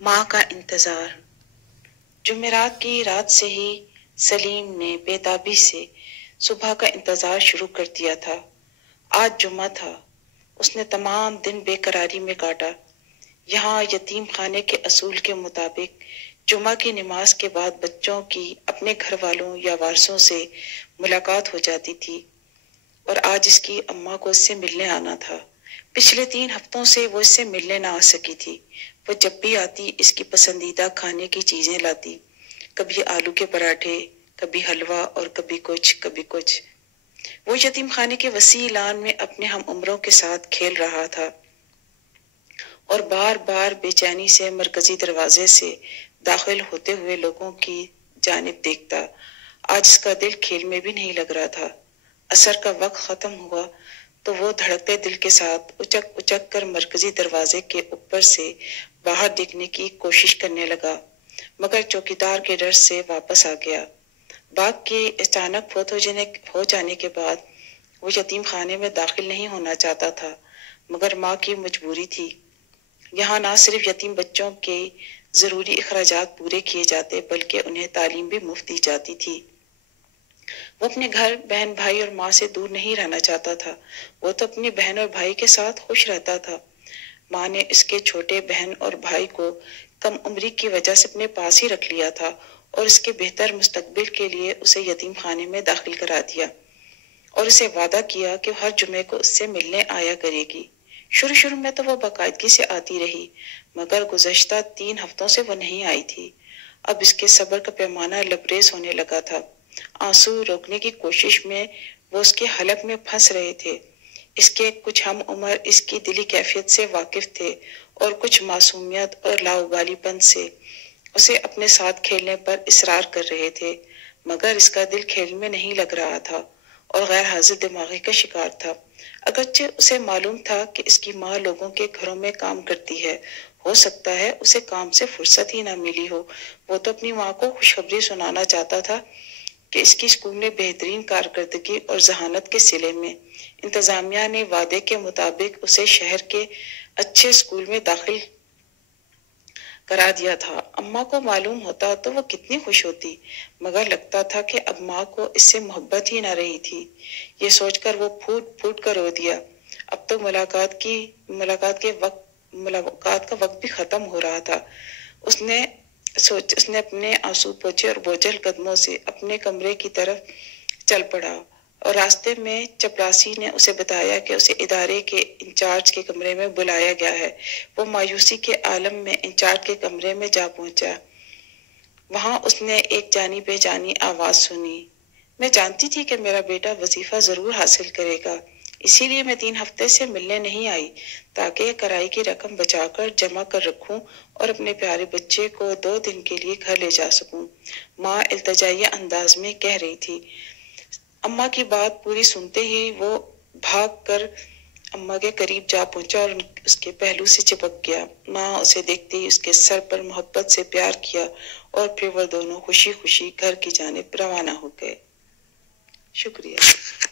माँ का इंतजार। जुमेरात की रात से ही सलीम ने बेताबी से सुबह का इंतजार शुरू कर दिया था। आज जुम्मा था। उसने तमाम दिन बेकरारी में काटा। यहाँ यतीम खाने के असूल के मुताबिक जुम्मा की नमाज के बाद बच्चों की अपने घर वालों या वारसों से मुलाकात हो जाती थी और आज इसकी अम्मा को इससे मिलने आना था। पिछले 3 हफ्तों से वो इससे मिलने ना आ सकी थी। वो जब भी आती इसकी पसंदीदा खाने की चीजें लाती, कभी आलू के पराठे, कभी हलवा और कभी कुछ। वो यतीम खाने के वसी लान में अपने हम उम्रों के साथ खेल रहा था और बार बार बेचैनी से मरकजी दरवाजे से दाखिल होते हुए लोगों की जानिब देखता। आज इसका दिल खेल में भी नहीं लग रहा था। असर का वक्त खत्म हुआ तो वो धड़कते दिल के साथ उचक उचक कर मरकजी दरवाजे के ऊपर से बाहर देखने की कोशिश करने लगा, मगर चौकीदार के डर से वापस आ गया। बाग के अचानक फौत हो जाने के बाद वो यतीम खाने में दाखिल नहीं होना चाहता था, मगर माँ की मजबूरी थी। यहाँ ना सिर्फ यतीम बच्चों के जरूरी अखराजात पूरे किए जाते बल्कि उन्हें तालीम भी मुफ्त दी जाती थी। वो अपने घर, बहन, भाई और माँ से दूर नहीं रहना चाहता था। वो तो अपनी बहन और भाई के साथ खुश रहता था। माँ ने इसके छोटे बहन और भाई को कम उम्री की वजह से अपने पास ही रख लिया था और इसके बेहतर मुस्तकबिल के लिए उसे यतीम खाने में दाखिल करा दिया और उसे वादा किया कि हर जुमे को उससे मिलने आया करेगी। शुरू में तो वो बाकायदगी से आती रही, मगर गुज़श्ता 3 हफ्तों से वो नहीं आई थी। अब इसके सब्र का पैमाना लबरेज होने लगा था। आंसू रोकने की कोशिश में वो उसके हलक में फंस रहे थे। इसके कुछ हम उम्र इसकी दिली कैफियत से वाकिफ थे और कुछ मासूमियत और लाउबालीपन से उसे अपने साथ खेलने पर इसरार कर रहे थे, मगर इसका दिल खेल में नहीं लग रहा था और गैर हाजिर दिमागी का शिकार था। अगरचे उसे मालूम था कि इसकी माँ लोगों के घरों में काम करती है, हो सकता है उसे काम से फुर्सत ही ना मिली हो। वो तो अपनी माँ को खुशखबरी सुनाना चाहता था कि इसकी स्कूल में बेहतरीन कारकर्दगी और जहानत के सिले में इंतजामिया ने वादे के मुताबिक उसे शहर के अच्छे स्कूल में दाखिल करा दिया था। अम्मा को मालूम होता तो वो कितनी खुश होती, मगर लगता था कि अब माँ को इससे मोहब्बत ही ना रही थी। ये सोचकर वो फूट फूट कर रो दिया। अब तो मुलाकात का वक्त भी खत्म हो रहा था। उसने अपने आंसू पोंछे और बोझल कदमों से अपने कमरे की तरफ चल पड़ा और रास्ते में चपरासी ने उसे बताया कि उसे इदारे के इंचार्ज के कमरे में बुलाया गया है। वो मायूसी के आलम में इंचार्ज के कमरे में जा पहुंचा। वहां उसने एक जानी बेजानी आवाज सुनी। मैं जानती थी कि मेरा बेटा वजीफा जरूर हासिल करेगा, इसीलिए मैं 3 हफ्ते से मिलने नहीं आई ताकि किराए की रकम बचाकर जमा कर रखूं और अपने प्यारे बच्चे को 2 दिन के लिए घर ले जा सकूं। माँ इल्तजाइया अंदाज में कह रही थी। अम्मा की बात पूरी सुनते ही वो भाग कर अम्मा के करीब जा पहुंचा और उसके पहलू से चिपक गया। माँ उसे देखते ही उसके सर पर मोहब्बत से प्यार किया और फिर वो दोनों खुशी खुशी घर की जानिब रवाना हो गए। शुक्रिया।